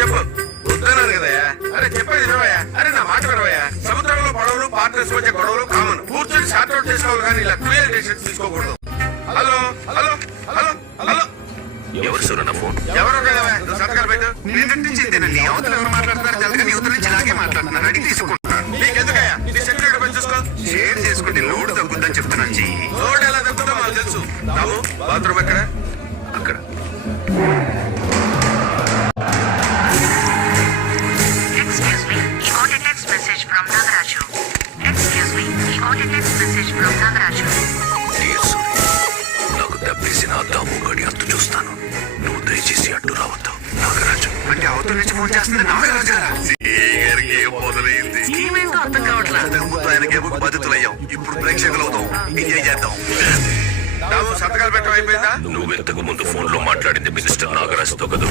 చెప్పు. వద్దన్నాను కదయ్యా. అరే చెప్పేది వినవయ్యా. అరే నా మాట వినవయ్యా. సముద్రంలో పడవలు పార్ట్నర్స్ మధ్య గొడవలు కామన్. కూర్చొని షార్ట్ అవుట్ చేసుకోవాలి కానీ ఇలా క్లియర్ డెసిషన్స్ తీసుకోకూడదు. Hello hello hello hello. ఎవరు సార్ నా ఫోన్? ఎవరో కదవా నువ్వు సంతకాలు పెట్టు. నిన్నటి నుంచి ఇంతేనండి. అవతల ఎవరు మాట్లాడుతున్నారు తెలుగు. నీ ఉత్తర నుంచి అలాగే మాట్లాడుతున్నారు. అడిగి తీసుకుంటున్నాను. నీకెందుకయ్యా? నీ సెక్యూరిటీ పని చూసుకో. షేర్ చేసుకుంటే లోడ్ తగ్గుద్దని చెప్తున్నాను. లోడ్ ఎలా తగ్గుతుందో మాకు తెలుసు. రాము బాత్రూమ్ ఎక్కడ? అక్కడ. Excuse me, you got a text message from Nagaraju. Excuse me, you got a text message from Nagaraju. Dear Suri, నాకు దెబ్బేసిన ఆ దాము గడి అంతు చూస్తాను. నువ్వు దయచేసి అడ్డు రావద్దు. నాగరాజు అంటే అవతల నుంచి ఫోన్ చేస్తుంది నాగరాజు గారా? మొదలైంది. ఏమేంటో అర్థం కావట్లేదు. ఆయనకేమో బాధితులయ్యాం. ఇప్పుడు ప్రేక్షకులు అవుతాం. ఎంజాయ్ చేద్దాం. రాము సంతకాలు పెట్టడం అయిపోయిందా? నువ్వు ఇంతకు ముందు ఫోన్ లో మాట్లాడింది మినిస్టర్ నాగరాజుతో కదా?